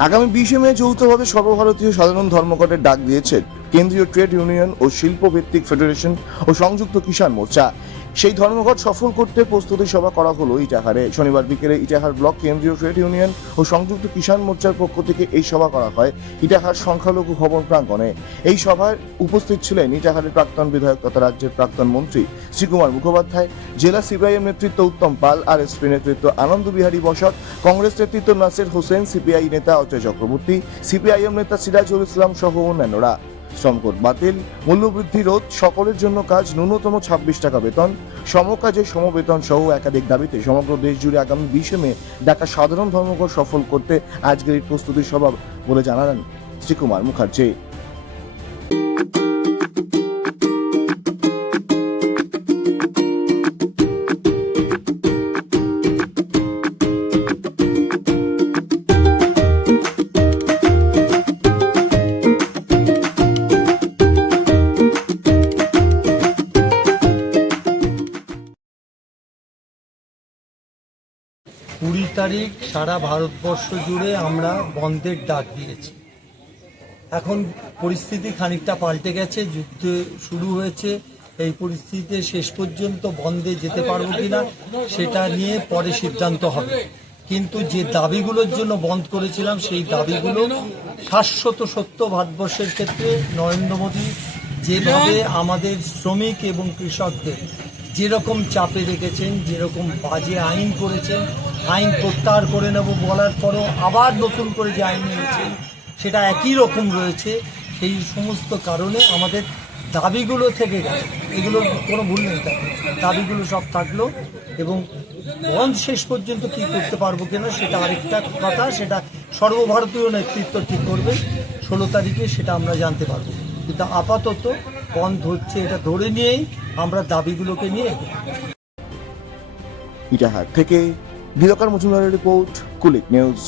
আগামী বিশে মে যৌথভাবে সর্বভারতীয় সাধারণ ধর্মঘটের ডাক দিয়েছে কেন্দ্রীয় ট্রেড ইউনিয়ন ও শিল্প ভিত্তিক ফেডারেশন ও সংযুক্ত কিষাণ মোর্চা। সেই ধর্মঘট সফল করতে প্রস্তুতি সভা করা হলো ইটাহারে। শনিবার বিকেলে ইটাহার ব্লক কেন্দ্রীয় ট্রেড ইউনিয়ন ও সংযুক্ত কিষাণ মোর্চার পক্ষ থেকে এই সভা করা হয় ইটাহার সংখ্যালঘু ভবন প্রাঙ্গণে। এই সভায় উপস্থিত ছিলেন ইটাহারের প্রাক্তন বিধায়ক তথা রাজ্যের প্রাক্তন মন্ত্রী শ্রীকুমার মুখোপাধ্যায়, জেলা সিপিআইএম নেতৃত্ব উত্তম পাল আর এসপি নেতৃত্ব আনন্দ বিহারী বসাক কংগ্রেস নেতৃত্ব নাসির হোসেন, সিপিআই নেতা অজয় চক্রবর্তী, সিপিআইএম নেতা সিরাজুল ইসলাম সহ অন্যান্যরা। শ্রমকোট বাতিল, মূল্যবৃদ্ধি রোধ, সকলের জন্য কাজ, ন্যূনতম ছাব্বিশ টাকা বেতন, সমকাজে সমবেতন সহ একাধিক দাবিতে সমগ্র দেশ জুড়ে আগামী বিশে মে ডাকা সাধারণ ধর্মঘট সফল করতে আজকের এই প্রস্তুতির স্বভাব বলে জানালেন শ্রীকুমার মুখার্জি। কুড়ি তারিখ সারা ভারতবর্ষ জুড়ে আমরা বন্ধের ডাক দিয়েছি। এখন পরিস্থিতি খানিকটা পাল্টে গেছে, যুদ্ধ শুরু হয়েছে। এই পরিস্থিতিতে শেষ পর্যন্ত বন্ধে যেতে পারব কিনা সেটা নিয়ে পরে সিদ্ধান্ত হবে। কিন্তু যে দাবিগুলোর জন্য বন্ধ করেছিলাম, সেই দাবিগুলো শাশ্বত সত্য ভারতবর্ষের ক্ষেত্রে নরেন্দ্র মোদী যেভাবে আমাদের শ্রমিক এবং কৃষকদের যেরকম চাপে রেখেছেন, যেরকম বাজে আইন করেছেন আইন প্রত্যাহার করে নেব বলার পরও আবার নতুন করে যে আইন এনেছেন সেটা একই রকম রয়েছে, সেই সমস্ত কারণে আমাদের দাবিগুলো থেকে গেছে। এগুলোর কোনো ভুল নেই তাতে। দাবিগুলো সব থাকল এবং বন্ধ শেষ পর্যন্ত কি করতে পারব কিনা সেটা আরেকটা কথা, সেটা সর্বভারতীয় নেতৃত্ব ঠিক করবে, ষোলো তারিখে সেটা আমরা জানতে পারব। কিন্তু আপাতত বন্ধ হচ্ছে এটা ধরে নিয়েই আমরা দাবিগুলোকে নিয়ে। ইটাহার থেকে দিলকার মজুমদারের রিপোর্ট কুলিক নিউজ।